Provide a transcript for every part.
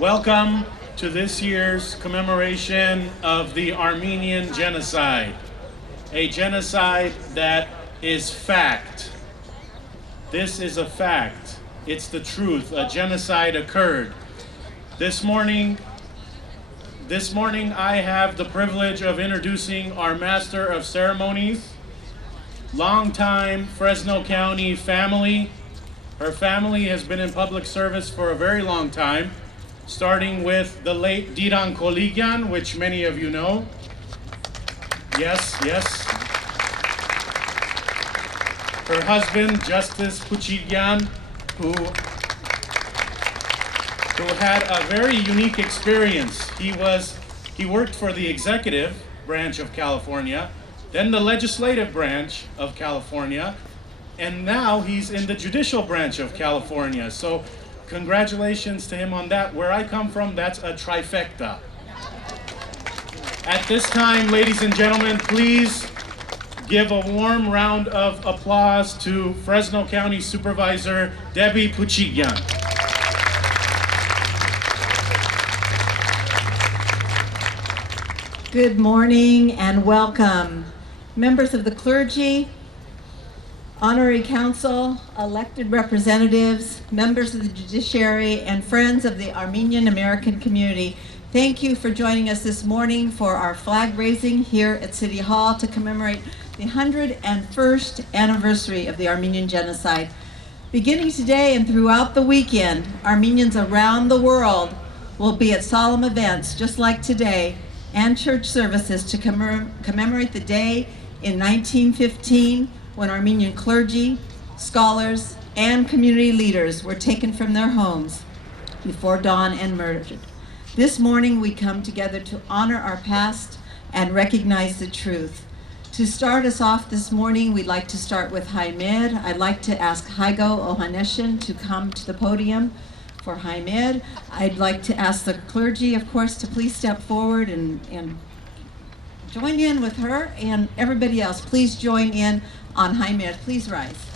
Welcome to this year's commemoration of the Armenian genocide, a genocide that is fact. This is a fact. It's the truth. A genocide occurred. This morning I have the privilege of introducing our Master of Ceremonies, longtime Fresno County family. Her family has been in public service for a very long time, starting with the late Diran Koligian, which many of you know. Yes. Her husband, Justice Poochigian, who had a very unique experience. He worked for the executive branch of California, then the legislative branch of California, and now he's in the judicial branch of California. So congratulations to him on that. Where I come from, that's a trifecta. At this time, ladies and gentlemen, please give a warm round of applause to Fresno County Supervisor Debbie Poochigian. Good morning and welcome. Members of the clergy, honorary council, elected representatives, members of the judiciary, and friends of the Armenian American community, thank you for joining us this morning for our flag raising here at City Hall to commemorate the 101st anniversary of the Armenian genocide. Beginning today and throughout the weekend, Armenians around the world will be at solemn events just like today and church services to commemorate the day in 1915 when Armenian clergy, scholars, and community leaders were taken from their homes before dawn and murdered. This morning we come together to honor our past and recognize the truth. To start us off this morning, we'd like to start with Hamed. I'd like to ask Hygo Ohannessian to come to the podium for Hamed. I'd like to ask the clergy, of course, to please step forward and join in with her, and everybody else, please join in on Hamed. Please rise.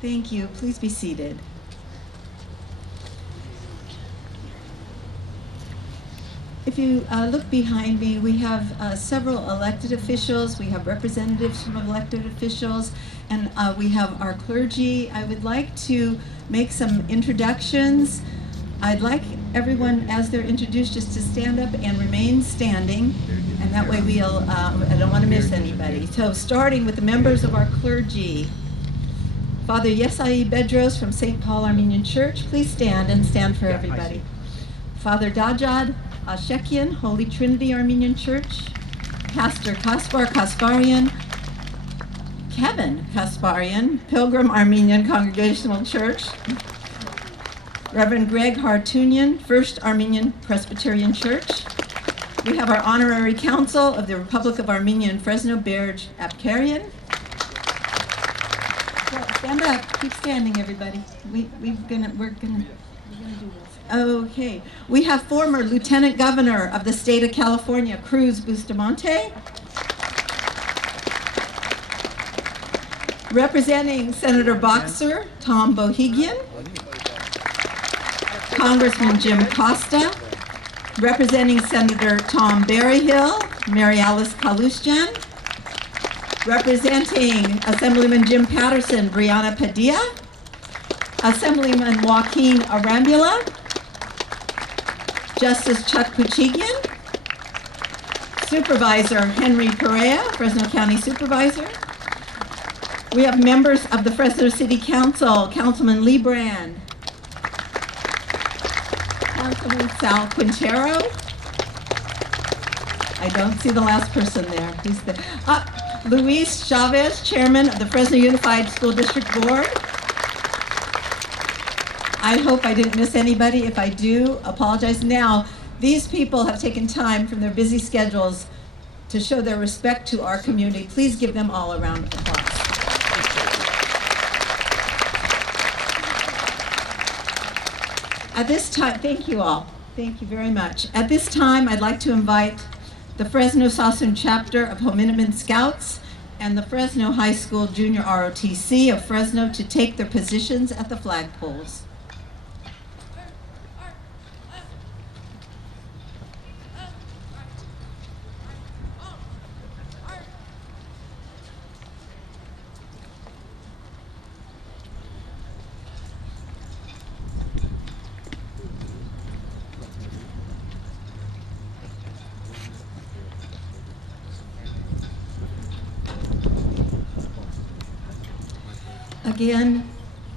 Thank you. Please be seated. If you look behind me, we have several elected officials. We have representatives from elected officials, and we have our clergy. I would like to make some introductions. I'd like everyone, as they're introduced, just to stand up and remain standing, and that way we'll, I don't want to miss anybody. So starting with the members of our clergy. Father Yessai Bedros from St. Paul Armenian Church, please stand and stand for everybody. Father Dajad, Ashekian, Holy Trinity Armenian Church, Pastor Kasper Kasparian, Kevin Kasparian, Pilgrim Armenian Congregational Church, Reverend Greg Haroutunian, First Armenian Presbyterian Church. We have our Honorary Council of the Republic of Armenia in Fresno, Berj Hamparian. Stand up, keep standing, everybody. We're gonna do this. Okay, we have former Lieutenant Governor of the state of California, Cruz Bustamante. Representing Senator Boxer, Tom Poochigian. Congressman Jim Costa. Representing Senator Tom Berryhill, Mary Alice Kalushjan. Representing Assemblyman Jim Patterson, Brianna Padilla. Assemblyman Joaquin Arambula. Justice Chuck Poochigian. Supervisor Henry Perea, Fresno County Supervisor. We have members of the Fresno City Council, Councilman Lee Brand. Councilman Sal Quintero. I don't see the last person there. Who's there? Luis Chavez, Chairman of the Fresno Unified School District Board. I hope I didn't miss anybody. If I do, apologize. Now, these people have taken time from their busy schedules to show their respect to our community. Please give them all a round of applause. At this time, thank you all. Thank you very much. At this time, I'd like to invite the Fresno Sassoon chapter of Homenetmen Scouts and the Fresno High School Junior ROTC of Fresno to take their positions at the flagpoles. Again,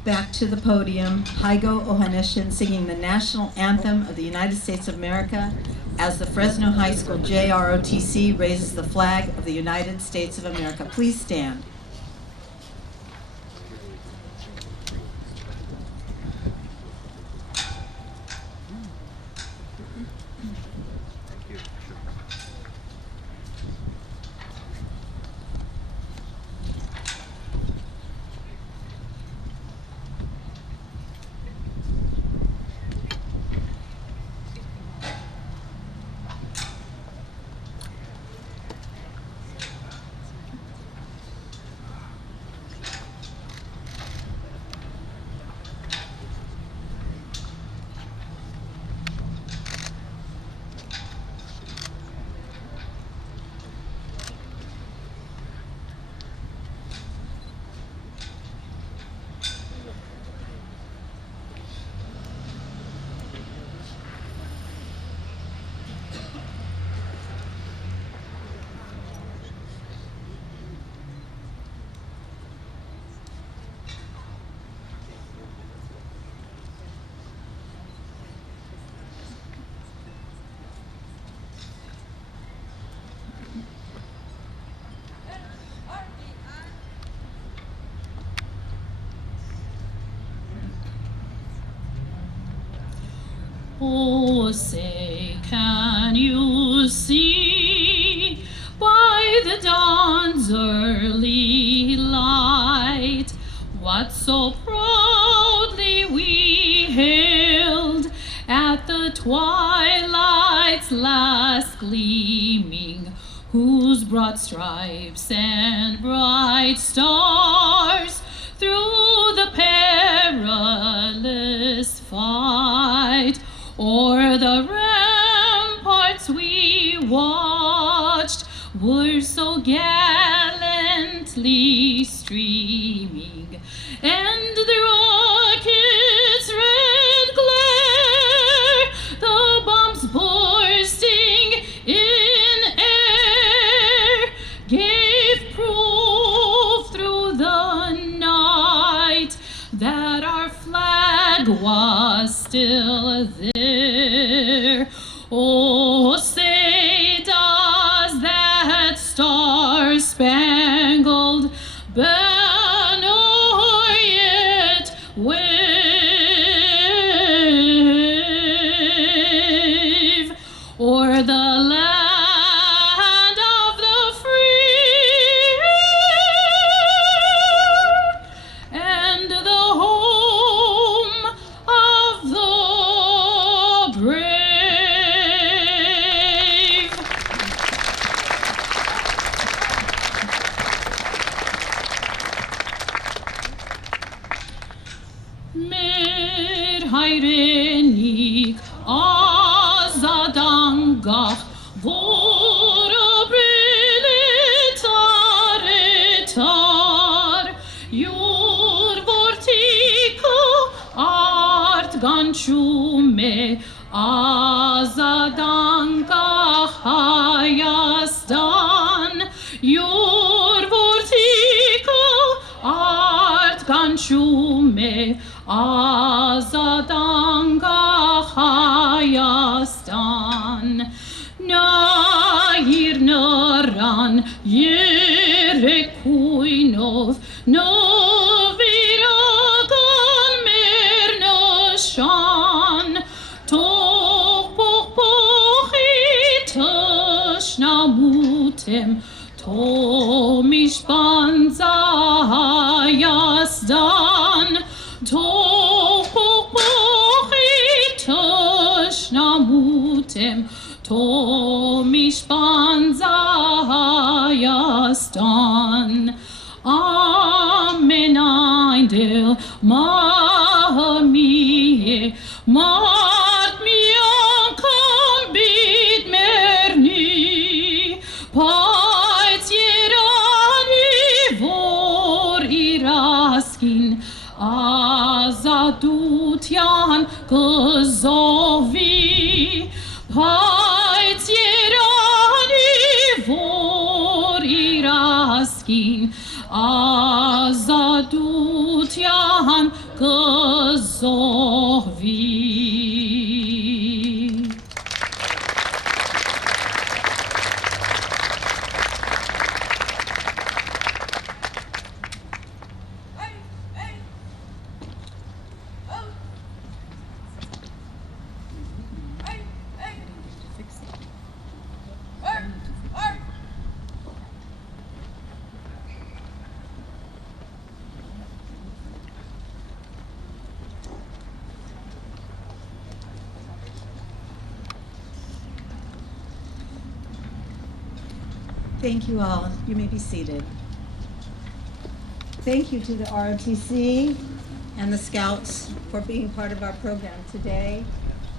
back to the podium, Hygo Ohannessian singing the national anthem of the United States of America as the Fresno High School JROTC raises the flag of the United States of America. Please stand. Oh, say, can you see by the dawn's early light what so proudly we hailed at the twilight's last gleaming, whose broad stripes and bright stars through the perilous fight o'er the ramparts we watched were so gallantly streaming, and the rocket's red glare, the bombs bursting in air, gave proof through the night that our flag was still there. Oh, say does that star-spangled banner yet wave o'er the land of the free and the home of the brave? Hayrenic azadangach vora breletaretar jur vortico art ganchume azadangach hayastan jur vortico art ganchume azadanga hayastan nair naran yerekuinov noviragan mernashan topochitosh namutem tomishpanza hayasdan topochitosh namutem tomishpanza hayastan. Amen eindel mahamie mart miankam bid merni paits yerani vor iraskin azadutyan kazovi paits yerani vor iraskin azadutyan kazovi. Thank you all. You may be seated. Thank you to the ROTC and the Scouts for being part of our program today.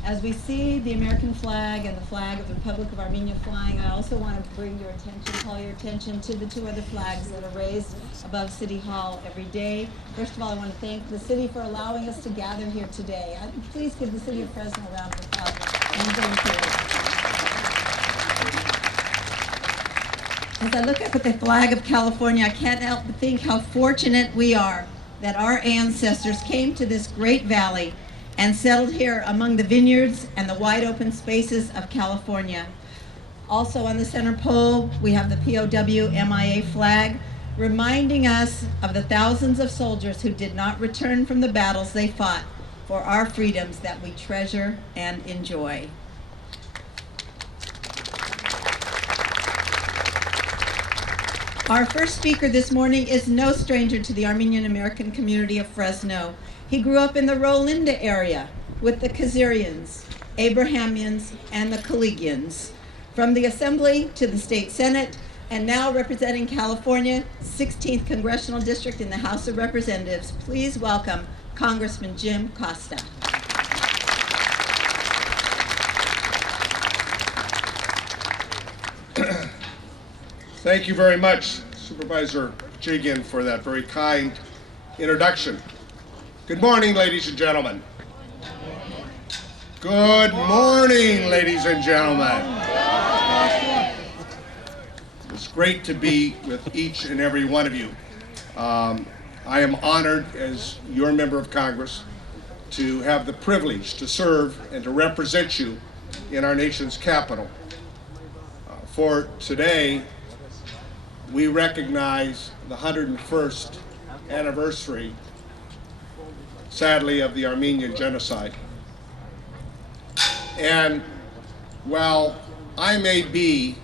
As we see the American flag and the flag of the Republic of Armenia flying, I also want to call your attention to the two other flags that are raised above City Hall every day. First of all, I want to thank the city for allowing us to gather here today. Please give the city of Fresno a round of applause. And thank you. As I look up at the flag of California, I can't help but think how fortunate we are that our ancestors came to this great valley and settled here among the vineyards and the wide open spaces of California. Also on the center pole, we have the POW MIA flag, reminding us of the thousands of soldiers who did not return from the battles they fought for our freedoms that we treasure and enjoy. Our first speaker this morning is no stranger to the Armenian American community of Fresno. He grew up in the Rolinda area with the Khazarians, Abrahamians, and the Kaligians. From the Assembly to the State Senate, and now representing California, 16th Congressional District in the House of Representatives, please welcome Congressman Jim Costa. Thank you very much, Supervisor Poochigian, for that very kind introduction. Good morning, ladies and gentlemen. Good morning, ladies and gentlemen. It's great to be with each and every one of you. I am honored as your member of Congress to have the privilege to serve and to represent you in our nation's capital. For today, we recognize the 101st anniversary, sadly, of the Armenian genocide. And while I may be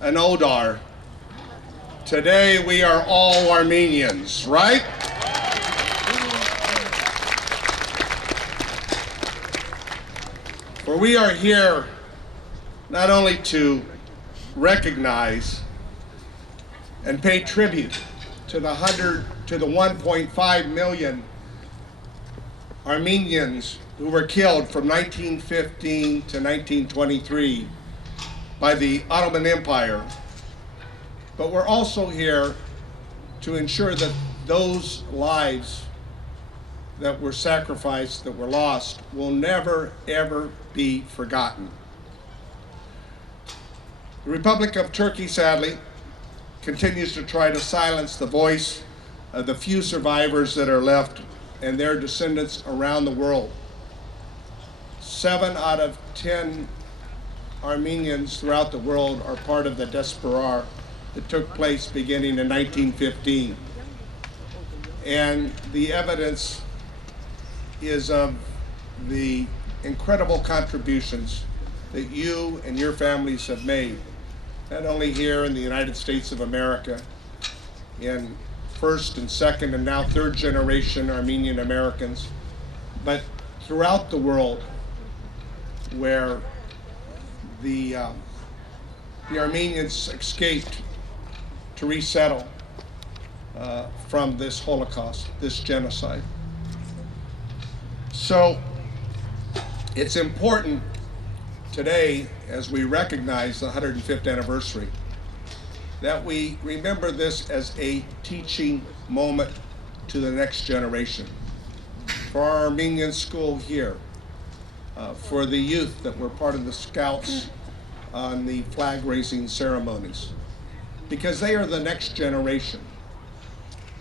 an Odar, today we are all Armenians, right? For we are here not only to recognize and pay tribute to the 1.5 million Armenians who were killed from 1915 to 1923 by the Ottoman Empire, but we're also here to ensure that those lives that were sacrificed, that were lost, will never, ever be forgotten. The Republic of Turkey, sadly, continues to try to silence the voice of the few survivors that are left and their descendants around the world. 7 out of 10 Armenians throughout the world are part of the diaspora that took place beginning in 1915. And the evidence is of the incredible contributions that you and your families have made, not only here in the United States of America, in first and second and now third generation Armenian Americans, but throughout the world where the Armenians escaped to resettle from this Holocaust, this genocide. So it's important today, as we recognize the 105th anniversary, that we remember this as a teaching moment to the next generation. For our Armenian school here, for the youth that were part of the Scouts on the flag-raising ceremonies, because they are the next generation.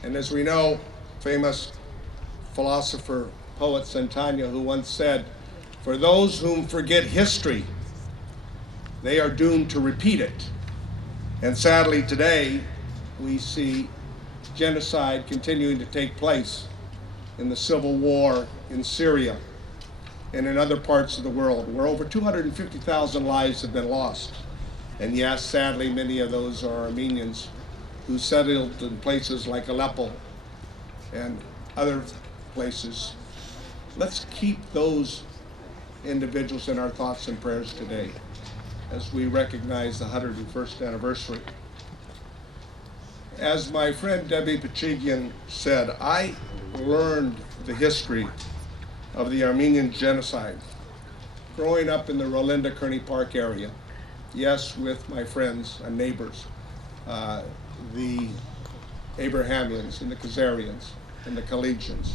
And as we know, famous philosopher, poet Santana, who once said, "For those whom forget history, they are doomed to repeat it." And sadly today, we see genocide continuing to take place in the civil war in Syria and in other parts of the world, where over 250,000 lives have been lost. And yes, sadly, many of those are Armenians who settled in places like Aleppo and other places. Let's keep those individuals in our thoughts and prayers today as we recognize the 101st anniversary. As my friend Debbie Poochigian said, I learned the history of the Armenian genocide growing up in the Rolinda Kearney Park area. Yes, with my friends and neighbors, the Abrahamians and the Khazarians and the Collegians.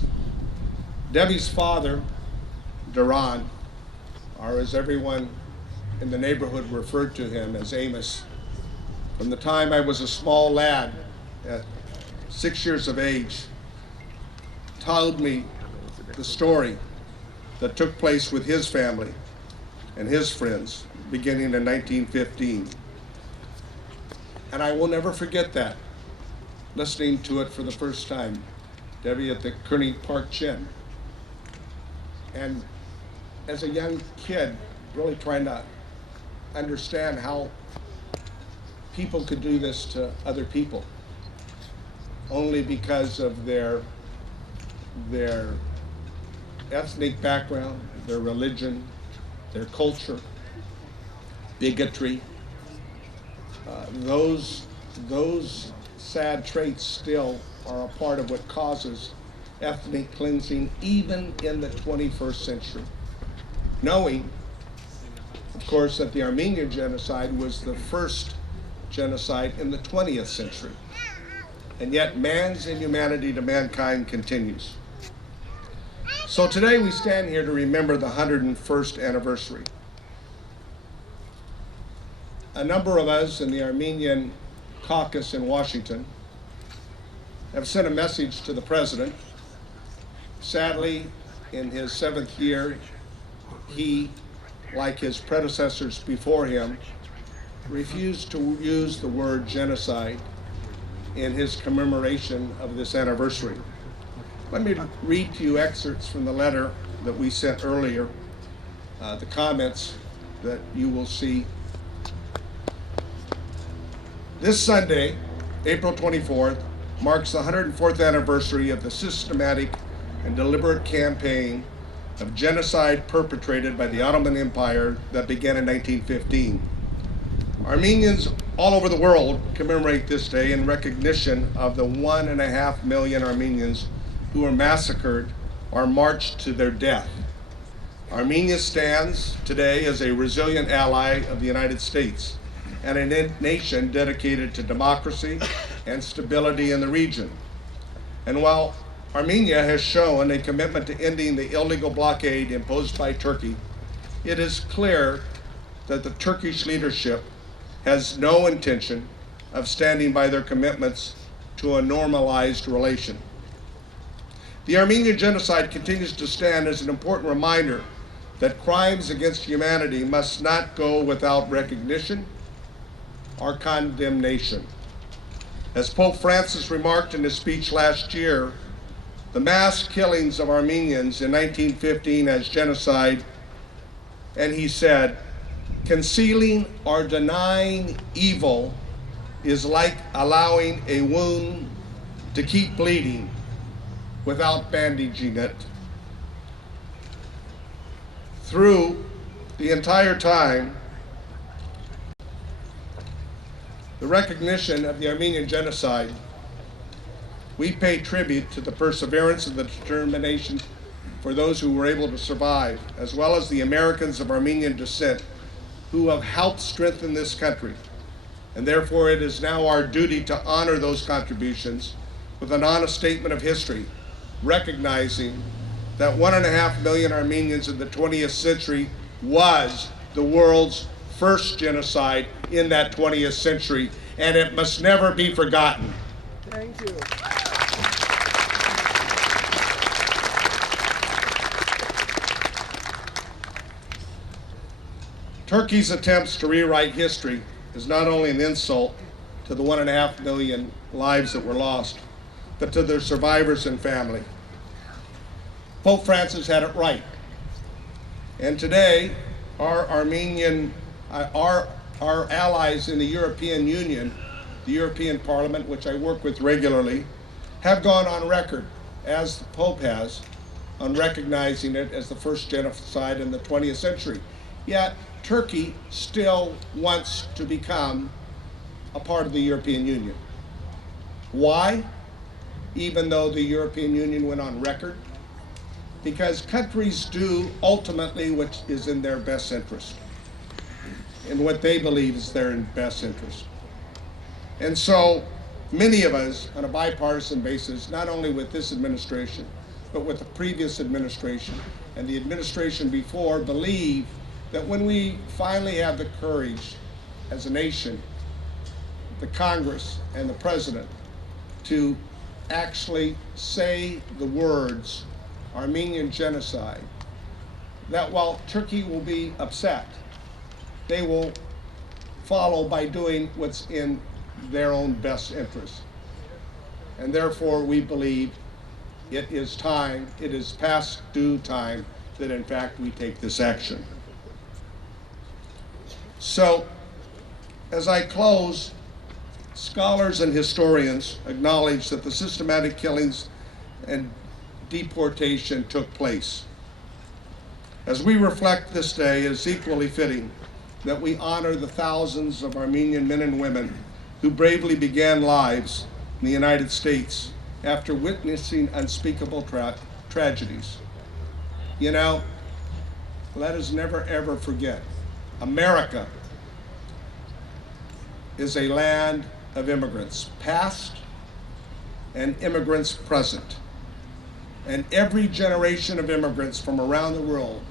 Debbie's father, Duran, or as everyone in the neighborhood referred to him as Amos, from the time I was a small lad at 6 years of age, told me the story that took place with his family and his friends beginning in 1915. And I will never forget that, listening to it for the first time, Debbie at the Kearney Park Gym. And as a young kid, really trying to understand how people could do this to other people, only because of their ethnic background, their religion, their culture, bigotry. Those sad traits still are a part of what causes ethnic cleansing even in the 21st century. Knowing, of course, that the Armenian genocide was the first genocide in the 20th century. And yet man's inhumanity to mankind continues. So today we stand here to remember the 101st anniversary. A number of us in the Armenian caucus in Washington have sent a message to the president. Sadly, in his 7th year, he, like his predecessors before him, refused to use the word genocide in his commemoration of this anniversary. Let me read to you excerpts from the letter that we sent earlier, the comments that you will see. This Sunday, April 24th, marks the 104th anniversary of the systematic and deliberate campaign of genocide perpetrated by the Ottoman Empire that began in 1915. Armenians all over the world commemorate this day in recognition of the 1.5 million Armenians who were massacred or marched to their death. Armenia stands today as a resilient ally of the United States and a nation dedicated to democracy and stability in the region. And while Armenia has shown a commitment to ending the illegal blockade imposed by Turkey, it is clear that the Turkish leadership has no intention of standing by their commitments to a normalized relation. The Armenian genocide continues to stand as an important reminder that crimes against humanity must not go without recognition or condemnation. As Pope Francis remarked in his speech last year, the mass killings of Armenians in 1915 as genocide, and he said, "Concealing or denying evil is like allowing a wound to keep bleeding without bandaging it." Through the entire time, the recognition of the Armenian genocide, we pay tribute to the perseverance and the determination for those who were able to survive, as well as the Americans of Armenian descent who have helped strengthen this country. And therefore it is now our duty to honor those contributions with an honest statement of history, recognizing that 1.5 million Armenians in the 20th century was the world's first genocide in that 20th century, and it must never be forgotten. Thank you. Turkey's attempts to rewrite history is not only an insult to the 1.5 million lives that were lost, but to their survivors and family. Pope Francis had it right. And today, our allies in the European Union, the European Parliament, which I work with regularly, have gone on record, as the Pope has, on recognizing it as the first genocide in the 20th century. Yet, Turkey still wants to become a part of the European Union. Why? Even though the European Union went on record? Because countries do ultimately what is in their best interest, and what they believe is their best interest. And so many of us, on a bipartisan basis, not only with this administration, but with the previous administration and the administration before, believe that when we finally have the courage as a nation, the Congress and the President, to actually say the words Armenian genocide, that while Turkey will be upset, they will follow by doing what's in their own best interest. And therefore we believe it is time, it is past due time, that in fact we take this action. So, as I close, scholars and historians acknowledge that the systematic killings and deportation took place. As we reflect this day, it is equally fitting that we honor the thousands of Armenian men and women who bravely began lives in the United States after witnessing unspeakable tragedies. You know, let us never ever forget, America is a land of immigrants past and immigrants present. And every generation of immigrants from around the world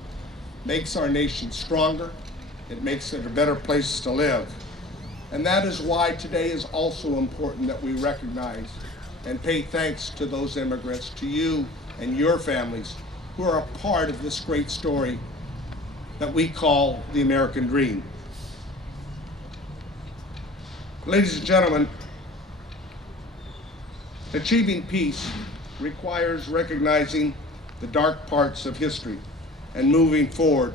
makes our nation stronger. It makes it a better place to live. And that is why today is also important that we recognize and pay thanks to those immigrants, to you and your families who are a part of this great story that we call the American dream. Ladies and gentlemen, achieving peace requires recognizing the dark parts of history and moving forward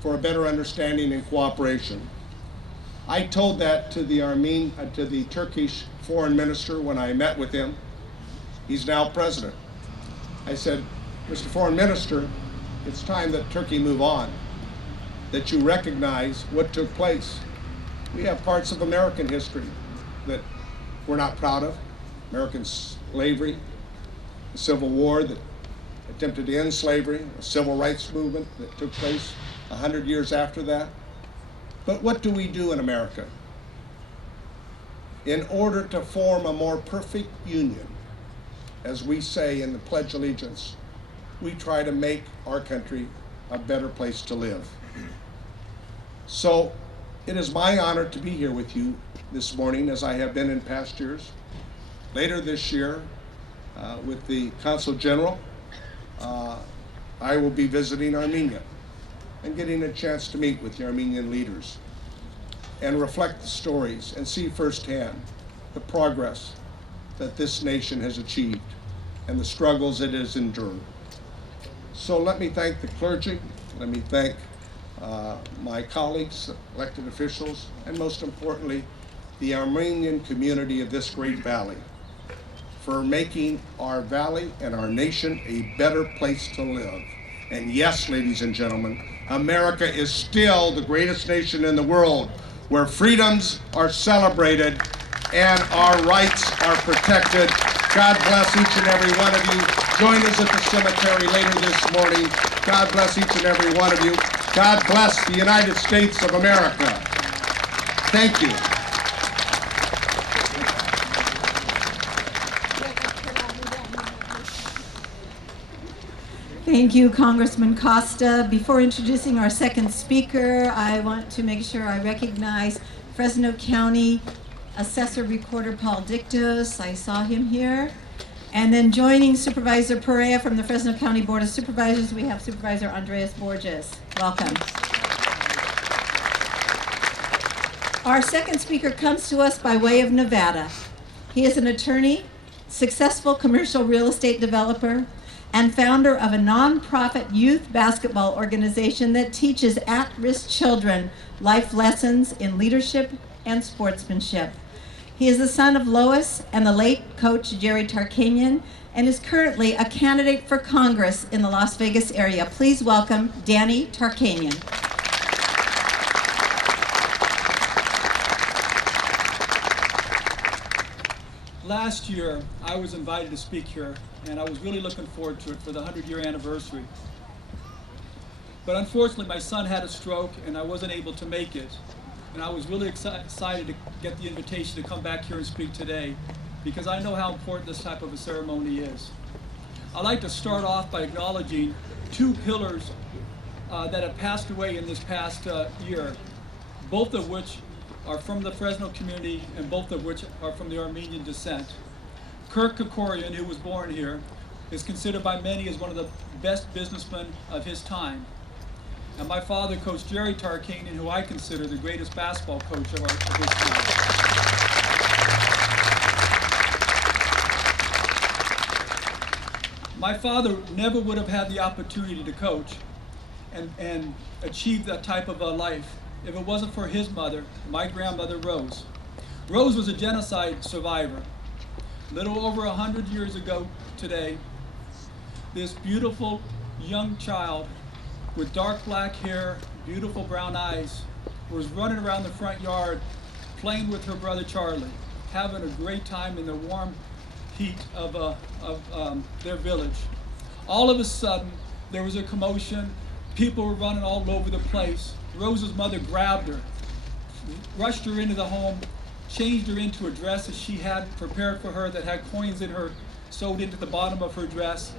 for a better understanding and cooperation. I told that to the Turkish foreign minister when I met with him. He's now president. I said, Mr. Foreign Minister, it's time that Turkey move on, that you recognize what took place. We have parts of American history that we're not proud of. American slavery, the Civil War that attempted to end slavery, a civil rights movement that took place 100 years after that. But what do we do in America? In order to form a more perfect union, as we say in the Pledge of Allegiance, we try to make our country a better place to live. So it is my honor to be here with you this morning, as I have been in past years. Later this year, with the Consul General, I will be visiting Armenia and getting a chance to meet with the Armenian leaders and reflect the stories and see firsthand the progress that this nation has achieved and the struggles it has endured. So let me thank the clergy, let me thank my colleagues, elected officials, and most importantly, the Armenian community of this great valley for making our valley and our nation a better place to live. And yes, ladies and gentlemen, America is still the greatest nation in the world where freedoms are celebrated and our rights are protected. God bless each and every one of you. Join us at the cemetery later this morning. God bless each and every one of you. God bless the United States of America. Thank you. Thank you, Congressman Costa. Before introducing our second speaker, I want to make sure I recognize Fresno County Assessor Recorder Paul Dictos. I saw him here. And then joining Supervisor Perea from the Fresno County Board of Supervisors, we have Supervisor Andreas Borges. Welcome. Our second speaker comes to us by way of Nevada. He is an attorney, successful commercial real estate developer, and founder of a nonprofit youth basketball organization that teaches at-risk children life lessons in leadership and sportsmanship. He is the son of Lois and the late coach Jerry Tarkanian and is currently a candidate for Congress in the Las Vegas area. Please welcome Danny Tarkanian. Last year, I was invited to speak here, and I was really looking forward to it for the 100-year anniversary. But unfortunately, my son had a stroke, and I wasn't able to make it. And I was really excited to get the invitation to come back here and speak today, because I know how important this type of a ceremony is. I'd like to start off by acknowledging two pillars that have passed away in this past year, both of which are from the Fresno community and both of which are from the Armenian descent. Kevork Ajamian, who was born here, is considered by many as one of the best businessmen of his time. And my father, Coach Jerry Tarkanian, who I consider the greatest basketball coach of his time. My father never would have had the opportunity to coach and achieve that type of a life if it wasn't for his mother, my grandmother, Rose. Rose was a genocide survivor. Little over 100 years ago today, this beautiful young child with dark black hair, beautiful brown eyes, was running around the front yard playing with her brother Charlie, having a great time in the warm heat of their village. All of a sudden, there was a commotion. People were running all over the place. Rose's mother grabbed her, rushed her into the home, changed her into a dress that she had prepared for her that had coins in her, sewed into the bottom of her dress.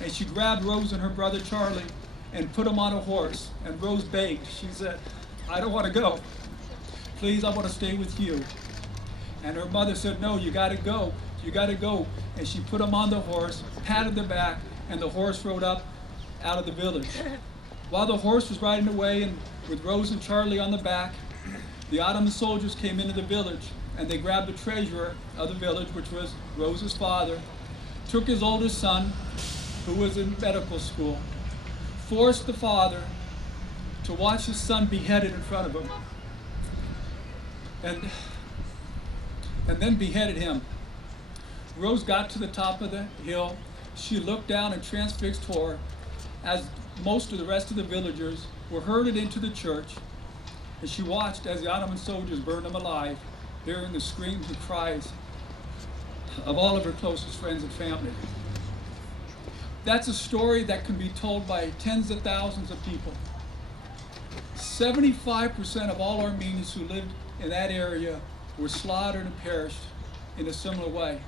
And she grabbed Rose and her brother Charlie and put them on a horse. And Rose begged. She said, "I don't want to go. Please, I want to stay with you." And her mother said, "No, you got to go. You got to go." And she put them on the horse, patted their back, and the horse rode up out of the village. While the horse was riding away and with Rose and Charlie on the back, the Ottoman soldiers came into the village and they grabbed the treasurer of the village, which was Rose's father, took his oldest son, who was in medical school, forced the father to watch his son beheaded in front of him, and then beheaded him. Rose got to the top of the hill. She looked down in transfixed horror as most of the rest of the villagers were herded into the church, and she watched as the Ottoman soldiers burned him alive, hearing the screams and cries of all of her closest friends and family. That's a story that can be told by tens of thousands of people. 75% of all Armenians who lived in that area were slaughtered and perished in a similar way.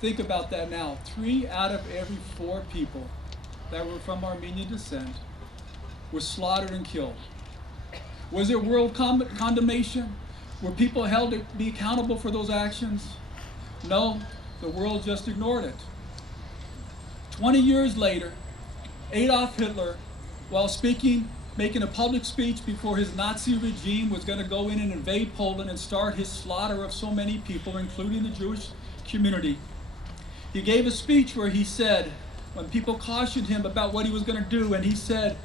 Think about that now. 3 out of every 4 people that were from Armenian descent were slaughtered and killed. Was there world condemnation? Were people held to be accountable for those actions? No, the world just ignored it. 20 years later, Adolf Hitler, while making a public speech before his Nazi regime was going to go in and invade Poland and start his slaughter of so many people, including the Jewish community, he gave a speech where he said, when people cautioned him about what he was going to do, and he said,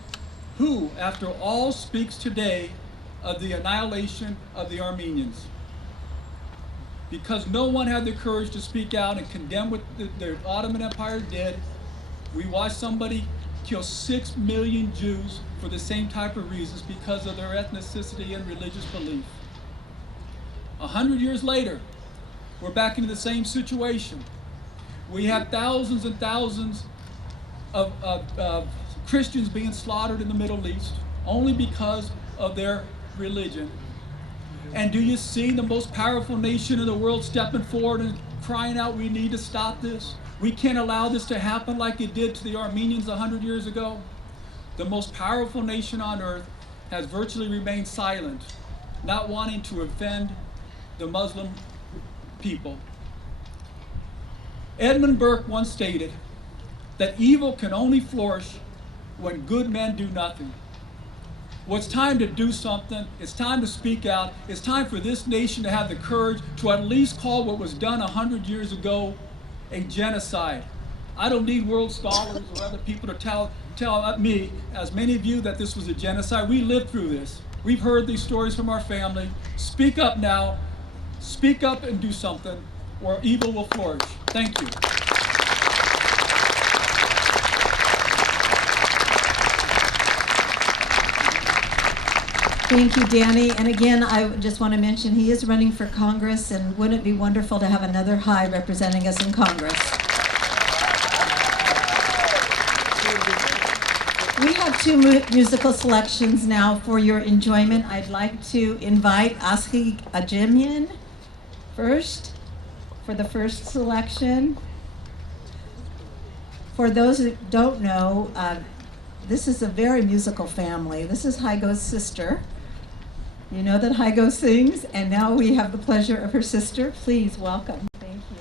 "Who, after all, speaks today of the annihilation of the Armenians?" Because no one had the courage to speak out and condemn what the Ottoman Empire did, we watched somebody kill 6 million Jews for the same type of reasons because of their ethnicity and religious belief. 100 years later, we're back into the same situation. We have thousands and thousands of Christians being slaughtered in the Middle East only because of their religion. And do you see the most powerful nation in the world stepping forward and crying out, we need to stop this? We can't allow this to happen like it did to the Armenians 100 years ago. The most powerful nation on earth has virtually remained silent, not wanting to offend the Muslim people. Edmund Burke once stated that evil can only flourish when good men do nothing. Well, it's time to do something. It's time to speak out. It's time for this nation to have the courage to at least call what was done 100 years ago a genocide. I don't need world scholars or other people to tell me, as many of you, that this was a genocide. We lived through this. We've heard these stories from our family. Speak up now. Speak up and do something, or evil will flourish. Thank you. Thank you, Danny. And again, I just want to mention he is running for Congress, and wouldn't it be wonderful to have another High representing us in Congress? We have 2 musical selections now for your enjoyment. I'd like to invite Astghik Ajamian first for the first selection. For those who don't know, this is a very musical family. This is Hygo's sister. You know that Hygo sings, and now we have the pleasure of her sister. Please welcome. Thank you.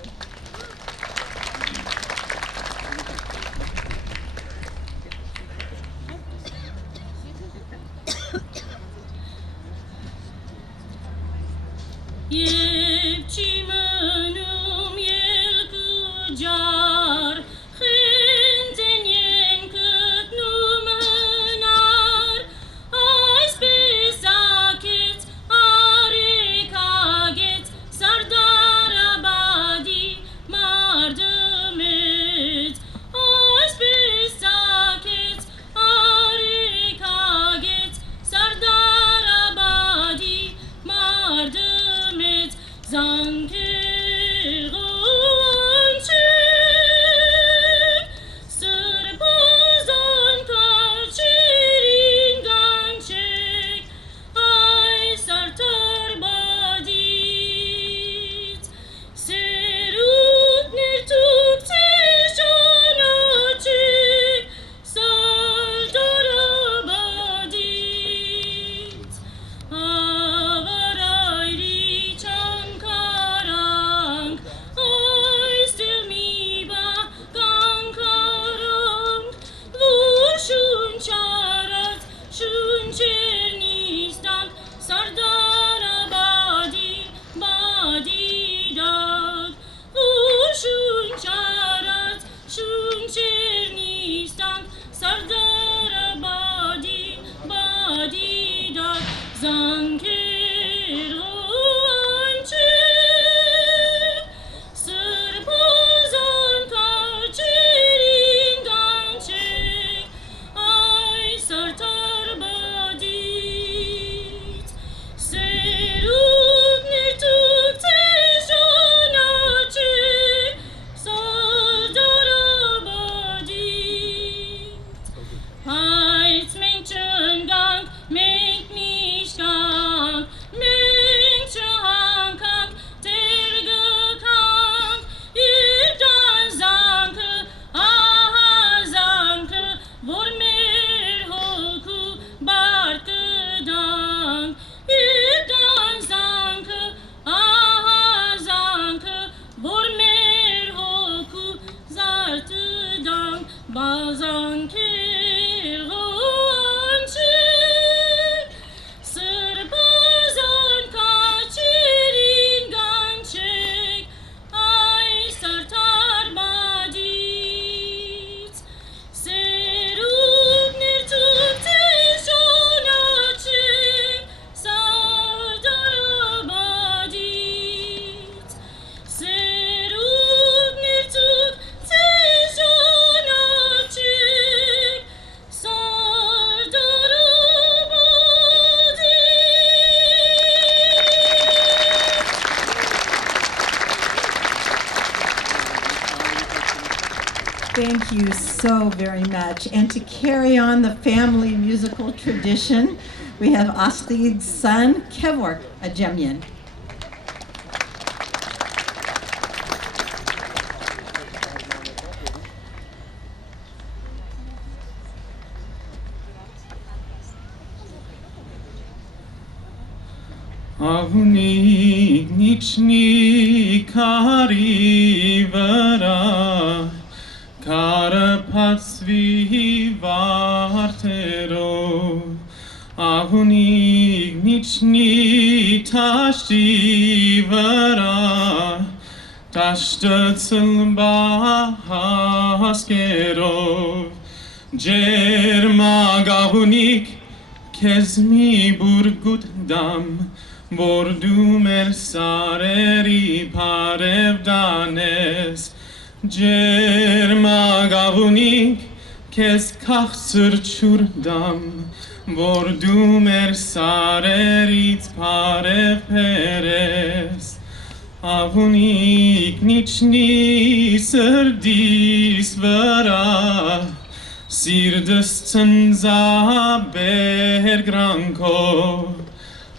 Thank you so very much. And to carry on the family musical tradition, we have Astghik's son, Kevork Ajamian. Avni nichni karivara Karapatsvi vartero Avni nichni tashtivara Tashtatsilba haskero Jermagavunik Kezmi burgutdam Bordumer sareri parevdanes Jermagavunik kes kaxır çurdam Bordumer sarerit parev peres Avunik niçni sırdis vara Sirdestın zaber granko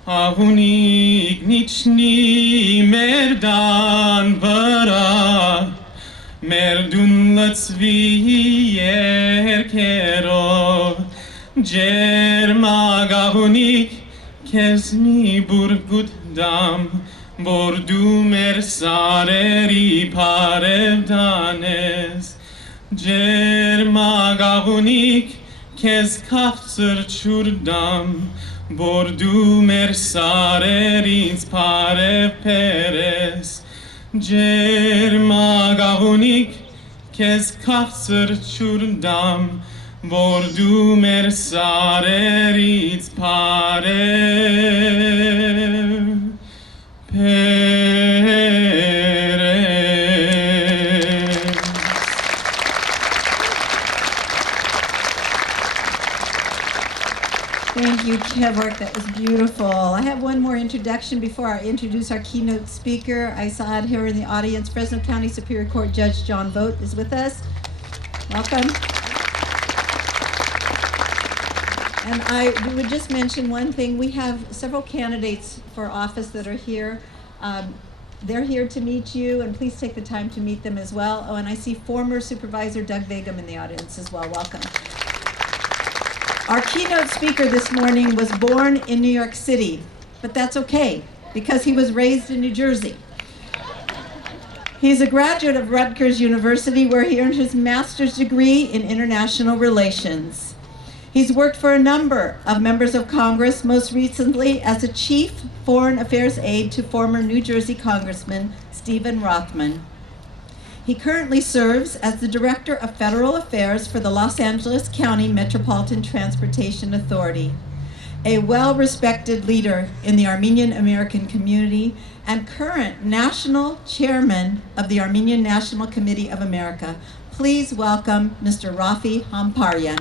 Avunik niçni merdan vara Merdun latsvi erkero Jermagavunik kezmi burgutdam Bordumer sareri parevdanes Jermagavunik kez kaftır çurdam Bordumer sarerins parev peres Jermagavunik kez kaftır çurdam Bordumer sarerins parev peres. Thank you, Kevork. That was beautiful. I have one more introduction before I introduce our keynote speaker. I saw it here in the audience. Fresno County Superior Court Judge John Vogt is with us. Welcome. And I would just mention one thing. We have several candidates for office that are here. They're here to meet you, and please take the time to meet them as well. Oh, and I see former Supervisor Doug Begum in the audience as well. Welcome. Our keynote speaker this morning was born in New York City, but that's okay, because he was raised in New Jersey. He's a graduate of Rutgers University, where he earned his master's degree in international relations. He's worked for a number of members of Congress, most recently as a chief foreign affairs aide to former New Jersey Congressman Stephen Rothman. He currently serves as the Director of Federal Affairs for the Los Angeles County Metropolitan Transportation Authority, a well-respected leader in the Armenian American community and current national chairman of the Armenian National Committee of America. Please welcome Mr. Raffi Hamparian.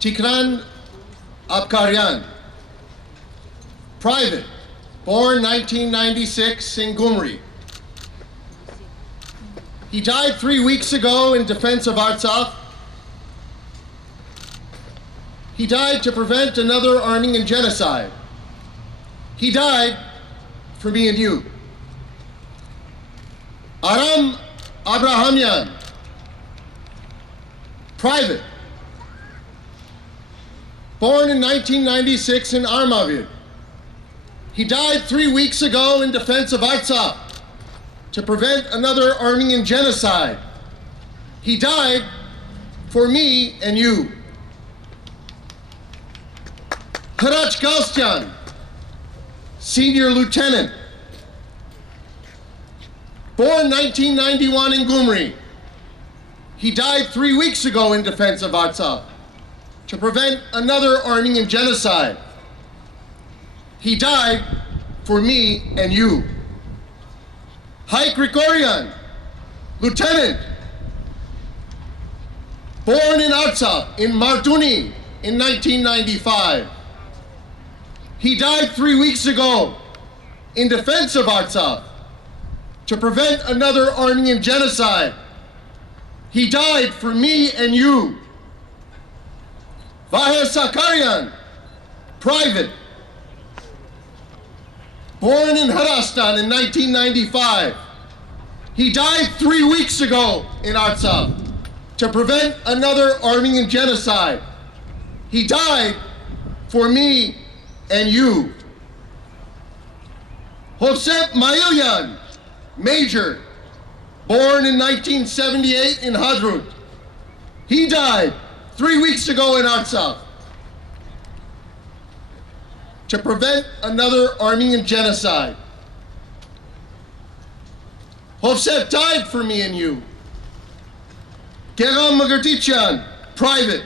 Tikran Abkarian, private, born 1996 in Gyumri. He died 3 weeks ago in defense of Artsakh. He died to prevent another Armenian genocide. He died for me and you. Aram Abrahamian, private, born in 1996 in Armavir. He died 3 weeks ago in defense of Artsakh to prevent another Armenian genocide. He died for me and you. Kevork Ajamian, senior lieutenant, born 1991 in Gyumri. He died 3 weeks ago in defense of Artsakh to prevent another Armenian genocide. He died for me and you. Hygo Ohannessian, lieutenant, born in Artsakh, in Martuni, in 1995. He died 3 weeks ago in defense of Artsakh to prevent another Armenian genocide. He died for me and you. Vaher Sakarian, private, born in Harastan in 1995. He died 3 weeks ago in Artsakh to prevent another Armenian genocide. He died for me and you. Hosep Mailyan, Major, born in 1978 in Hadrut. He died 3 weeks ago in Artsakh to prevent another Armenian genocide. Hosep died for me and you. Kevork Ajamian, private,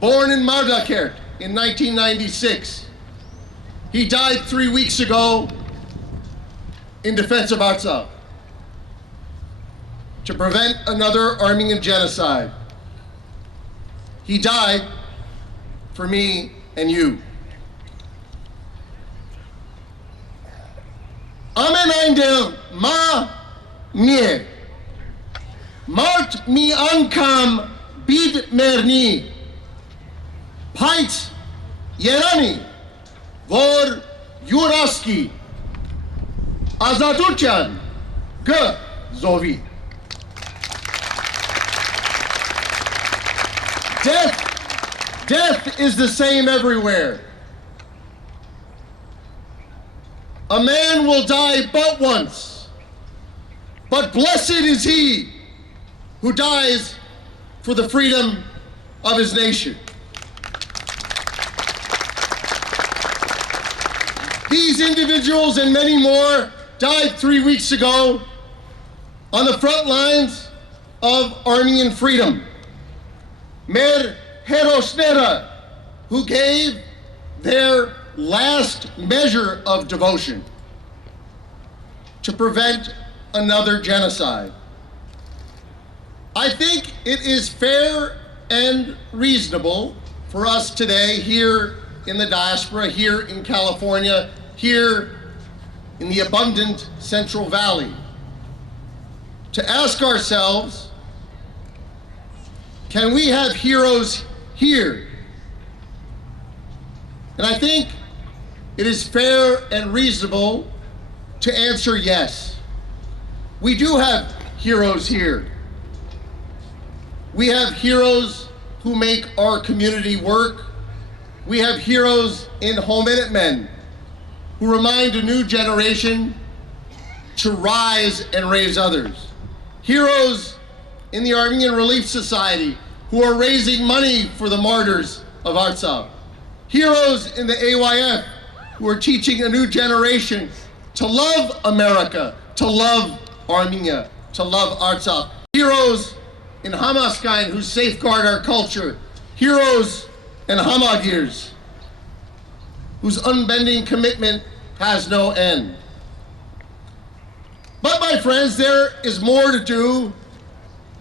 born in Mardakert in 1996. He died 3 weeks ago in defense of Artsakh to prevent another Armenian genocide. He died for me and you. Amenaindel ma mie. Mart mi ankam bid merni. Pait yerani vor yuraski. Azaduchan g zovi. Death is the same everywhere. A man will die but once, but blessed is he who dies for the freedom of his nation. These individuals and many more died 3 weeks ago on the front lines of Armenian freedom. Mer Herosnera, who gave their last measure of devotion to prevent another genocide. I think it is fair and reasonable for us today here in the diaspora, here in California, here in the abundant Central Valley, to ask ourselves, can we have heroes here? And I think it is fair and reasonable to answer yes. We do have heroes here. We have heroes who make our community work. We have heroes in Homenetmen who remind a new generation to rise and raise others. Heroes in the Armenian Relief Society who are raising money for the martyrs of Artsakh. Heroes in the AYF who are teaching a new generation to love America, to love Armenia, to love Artsakh. Heroes in Hamaskain who safeguard our culture. Heroes and Hamagirs whose unbending commitment has no end. But my friends, there is more to do,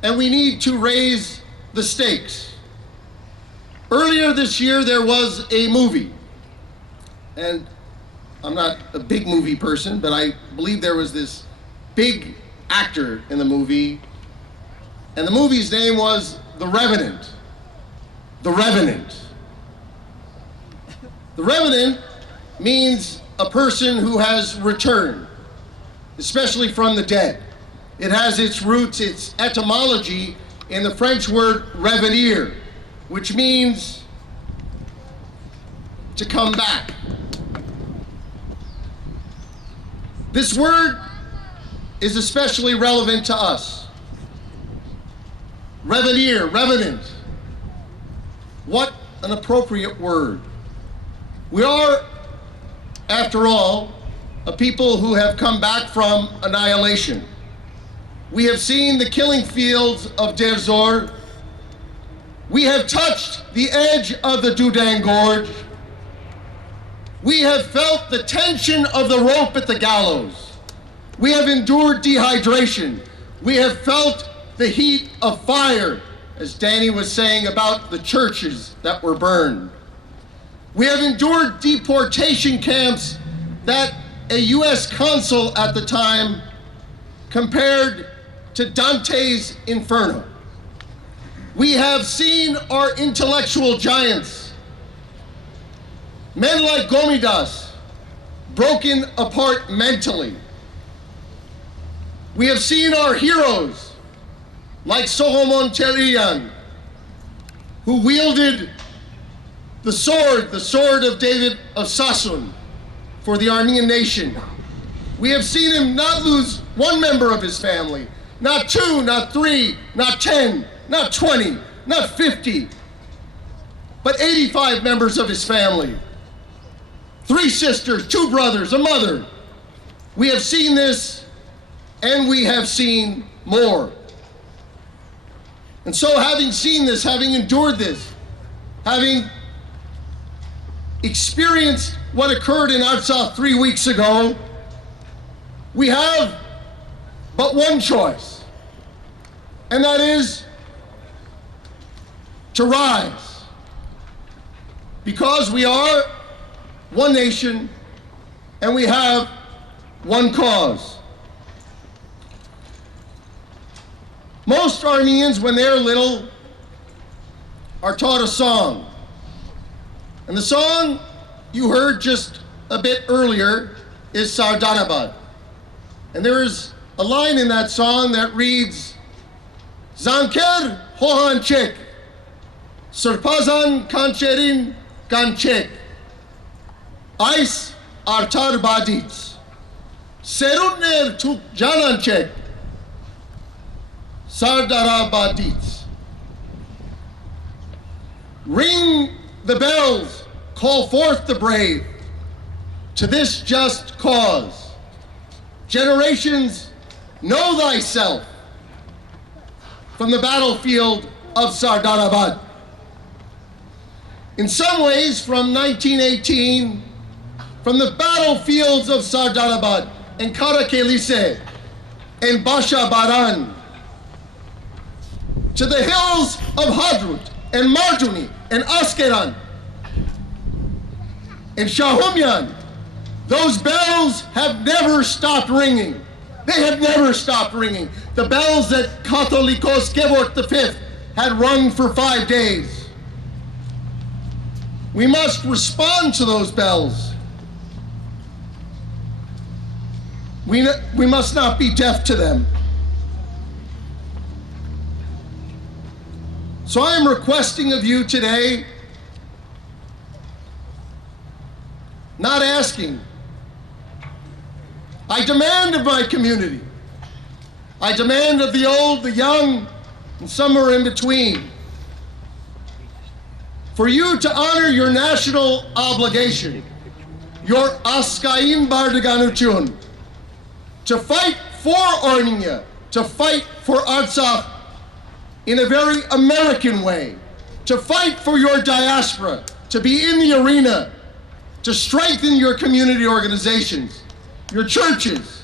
and we need to raise the stakes. Earlier this year, there was a movie, and I'm not a big movie person, but I believe there was this big actor in the movie, and the movie's name was The Revenant. The Revenant. The Revenant means a person who has returned, especially from the dead. It has its roots, its etymology in the French word revenir, which means to come back. This word is especially relevant to us. Revenir, revenant. What an appropriate word. We are, after all, a people who have come back from annihilation. We have seen the killing fields of Deir Zor. We have touched the edge of the Dudan Gorge. We have felt the tension of the rope at the gallows. We have endured dehydration. We have felt the heat of fire as Danny was saying, about the churches that were burned. We have endured deportation camps that a U.S. consul at the time compared to Dante's Inferno. We have seen our intellectual giants, men like Gomidas, broken apart mentally. We have seen our heroes like Homenetmen, who wielded the sword of David of Sassoon for the Armenian nation. We have seen him not lose one member of his family, not 2, not 3, not 10, not 20, not 50, but 85 members of his family. 3 sisters, 2 brothers, a mother. We have seen this, and we have seen more. And so, having seen this, having endured this, having experienced what occurred in Artsakh 3 weeks ago, we have but one choice, and that is to rise, because we are one nation and we have one cause. Most Armenians, when they're little, are taught a song. And the song you heard just a bit earlier is Sardarabad. And there is a line in that song that reads, Zanker hohanchek, Surpazan kancherin kanchek, Ais artar badits, Serunner tuk jananchek, Sardarabadits. Ring the bells, call forth the brave to this just cause. Generations, know thyself from the battlefield of Sardarabad. In some ways, from 1918, from the battlefields of Sardarabad and Karakelise and Basha Baran, to the hills of Hadrut and Marjuni and Askeran and Shahumian, those bells have never stopped ringing. They have never stopped ringing. The bells that Catholicos Kevork V had rung for 5 days. We must respond to those bells. We must not be deaf to them. So I am requesting of you today, not asking, I demand of my community, I demand of the old, the young, and somewhere in between, for you to honor your national obligation, your Askain Bardiganuchun, to fight for Armenia, to fight for Artsakh in a very American way, to fight for your diaspora, to be in the arena, to strengthen your community organizations, your churches.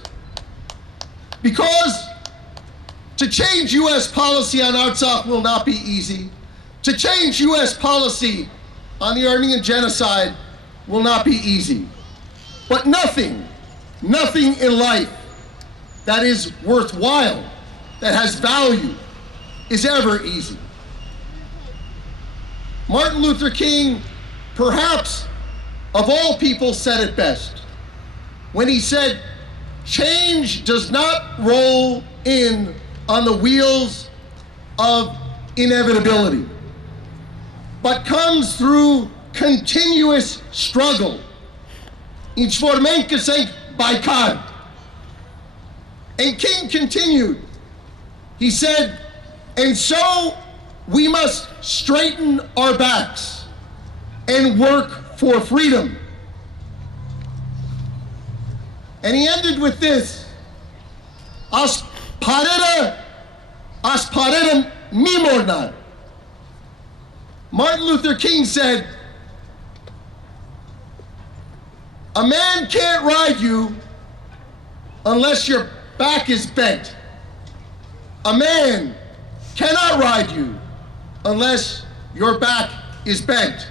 Because to change U.S. policy on Artsakh will not be easy. To change U.S. policy on the Armenian genocide will not be easy. But nothing in life that is worthwhile, that has value, is ever easy. Martin Luther King, perhaps of all people, said it best when he said, change does not roll in on the wheels of inevitability, but comes through continuous struggle. And King continued, he said, and so we must straighten our backs and work for freedom. And he ended with this, As parera mimorna. Martin Luther King said, a man can't ride you unless your back is bent. A man cannot ride you unless your back is bent.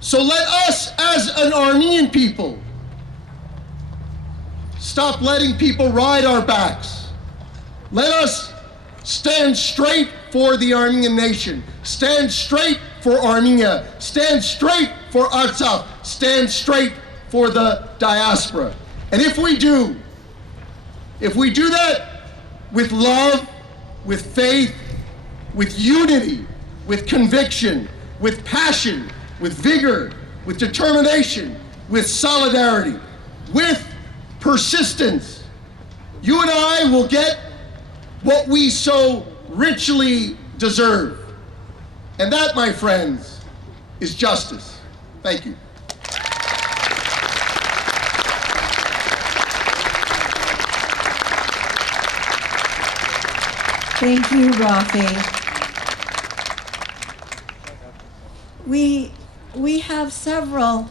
So let us, as an Armenian people, stop letting people ride our backs. Let us stand straight for the Armenian nation. Stand straight for Armenia. Stand straight for Artsakh. Stand straight for the diaspora. And if we do that with love, with faith, with unity, with conviction, with passion, with vigor, with determination, with solidarity, with persistence, you and I will get what we so richly deserve. And that, my friends, is justice. Thank you. Thank you, Raffi. We have several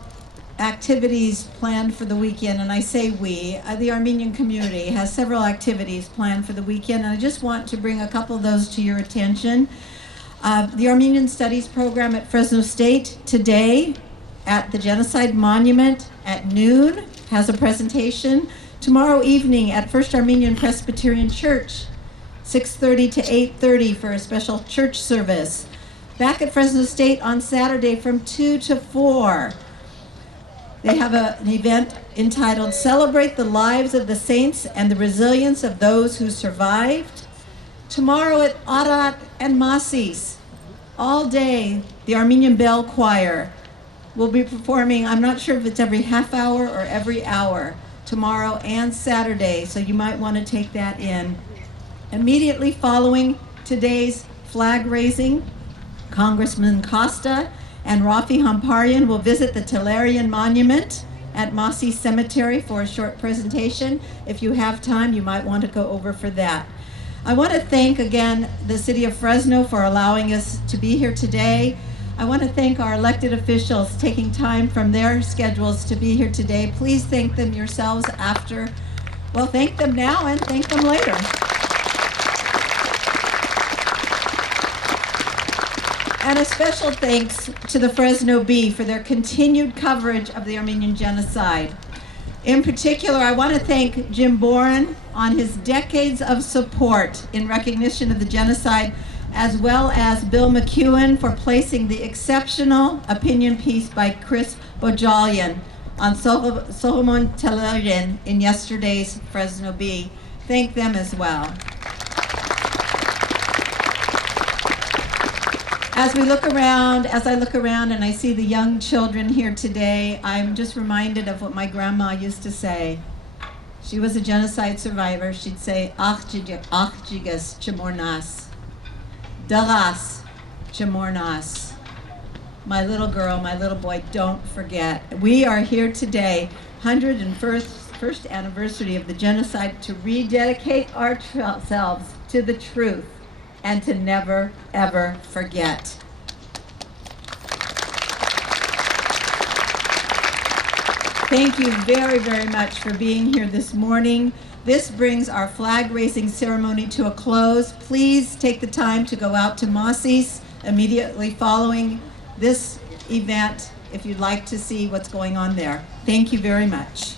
activities planned for the weekend, and I say we, the Armenian community has several activities planned for the weekend, and I just want to bring a couple of those to your attention. The Armenian Studies program at Fresno State today at the Genocide Monument at noon has a presentation. Tomorrow evening at First Armenian Presbyterian Church, 6:30 to 8:30 for a special church service. Back at Fresno State on Saturday from 2 to 4. They have an event entitled Celebrate the Lives of the Saints and the Resilience of Those Who Survived. Tomorrow at Arad and Masis, all day, the Armenian Bell Choir will be performing, I'm not sure if it's every half hour or every hour, tomorrow and Saturday, so you might want to take that in. Immediately following today's flag raising, Congressman Costa and Raffi Hamparian will visit the Talarian Monument at Masis Cemetery for a short presentation. If you have time, you might want to go over for that. I want to thank again the City of Fresno for allowing us to be here today. I want to thank our elected officials taking time from their schedules to be here today. Please thank them yourselves after. Well, thank them now and thank them later. And a special thanks to the Fresno Bee for their continued coverage of the Armenian genocide. In particular, I want to thank Jim Boren on his decades of support in recognition of the genocide, as well as Bill McEwen for placing the exceptional opinion piece by Chris Bojalian on Solomon Talarian in yesterday's Fresno Bee. Thank them as well. As I look around and I see the young children here today, I'm just reminded of what my grandma used to say. She was a genocide survivor. She'd say, Astghik Ajamian, Daras Chamornas. My little girl, my little boy, don't forget. We are here today, 101st anniversary of the genocide, to rededicate ourselves to the truth and to never, ever forget. Thank you very, very much for being here this morning. This brings our flag raising ceremony to a close. Please take the time to go out to Masis immediately following this event if you'd like to see what's going on there. Thank you very much.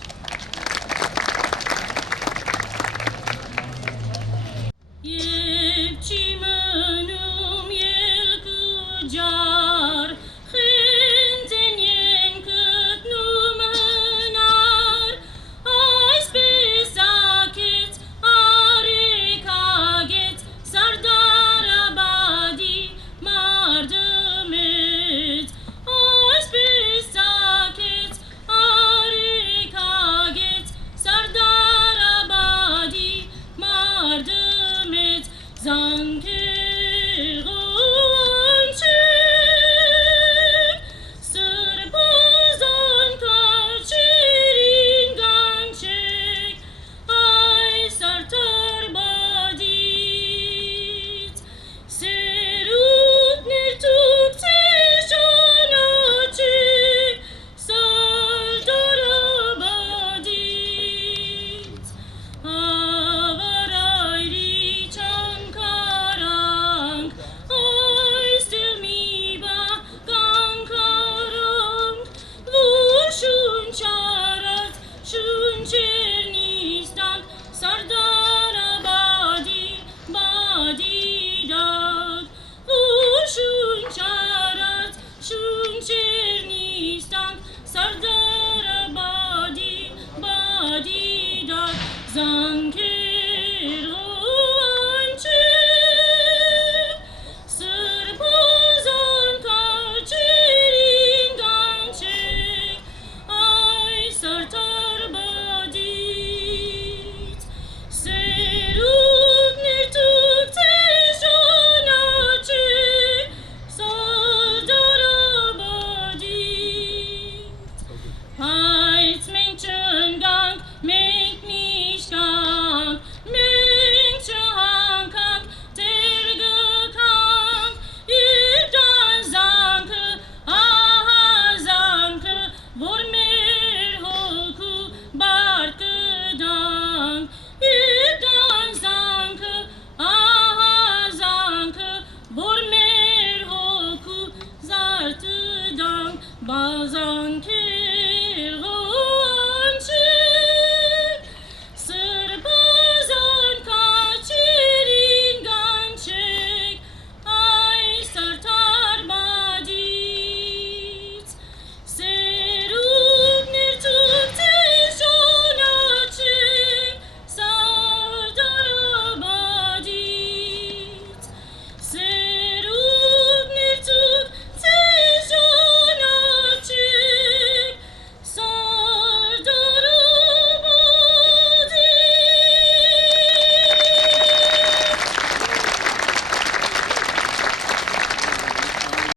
Bazan ki